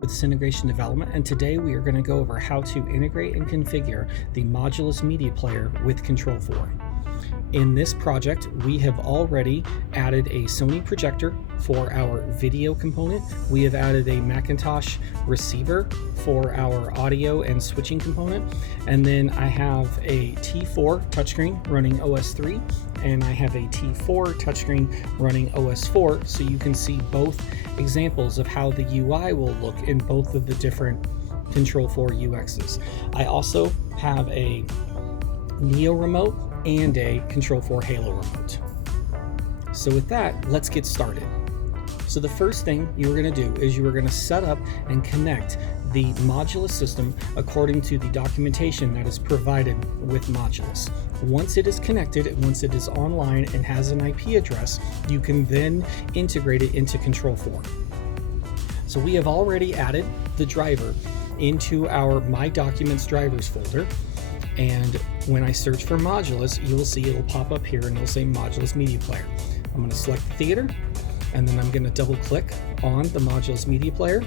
With this integration development, and today we are going to go over how to integrate and configure the Modulus media player with Control4. In this project, we have already added a Sony projector for our video component. We have added a Macintosh receiver for our audio and switching component. And then I have a T4 touchscreen running OS3, and I have a T4 touchscreen running OS4, so you can see both examples of how the UI will look in both of the different Control4 UXs. I also have a Neo remote and a Control4 Halo remote. So with that, let's get started. So the first thing you are going to do is you are going to set up and connect the Modulus system according to the documentation that is provided with Modulus. Once it is connected, once it is online and has an IP address, you can then integrate it into Control4. So we have already added the driver into our My Documents drivers folder. And when I search for Modulus, you will see it will pop up here and it'll say Modulus Media Player. I'm going to select the theater, and then I'm going to double click on the Modulus Media Player.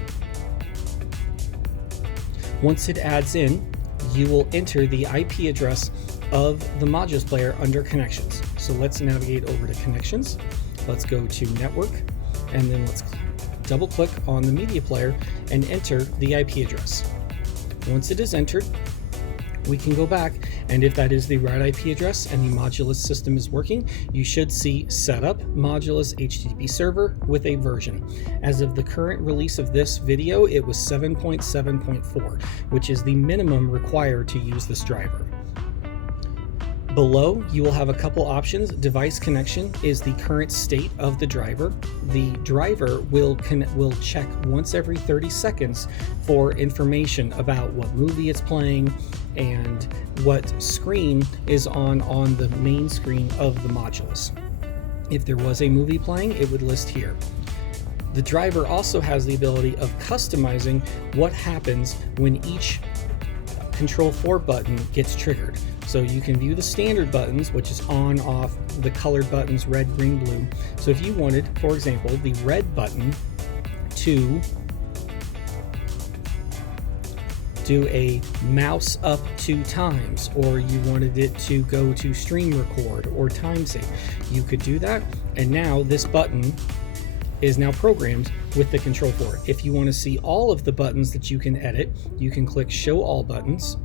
Once it adds in, you will enter the IP address of the Modulus player under Connections. So let's navigate over to Connections. Let's go to Network, and then let's double click on the media player and enter the IP address. Once it is entered, we can go back, and if that is the right IP address and the Modulus system is working, you should see Setup Modulus HTTP Server with a version. As of the current release of this video, it was 7.7.4, which is the minimum required to use this driver. Below, you will have a couple options. Device connection is the current state of the driver. The driver will check once every 30 seconds for information about what movie it's playing and what screen is on the main screen of the Modulus. If there was a movie playing, it would list here. The driver also has the ability of customizing what happens when each Control4 button gets triggered. So you can view the standard buttons, which is on, off, the colored buttons, red, green, blue. So if you wanted, for example, the red button to do a mouse up 2 times, or you wanted it to go to stream record or time save, you could do that. And now this button is now programmed with the Control4. If you want to see all of the buttons that you can edit, you can click Show All Buttons,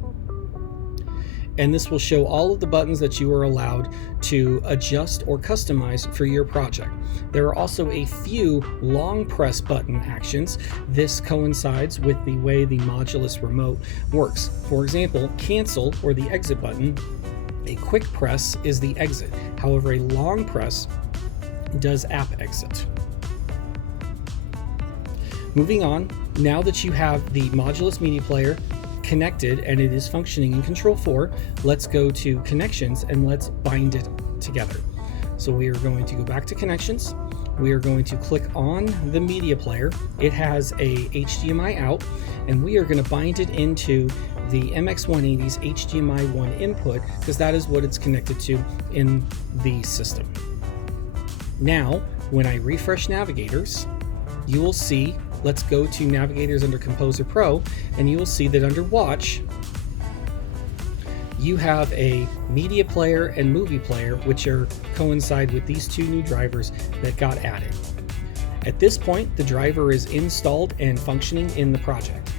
and this will show all of the buttons that you are allowed to adjust or customize for your project. There are also a few long press button actions. This coincides with the way the Modulus remote works. For example, cancel, or the exit button, a quick press is the exit. However, a long press does app exit. Moving on, now that you have the Modulus media player connected and it is functioning in Control4, let's go to Connections and let's bind it together. So we are going to go back to Connections. We are going to click on the media player. It has a HDMI out, and we are going to bind it into the MX180's HDMI 1 input, because that is what it's connected to in the system. Now, when I refresh Navigators, you will see, let's go to Navigators under Composer Pro, and you will see that under Watch, you have a media player and movie player, which coincide with these 2 new drivers that got added. At this point, the driver is installed and functioning in the project.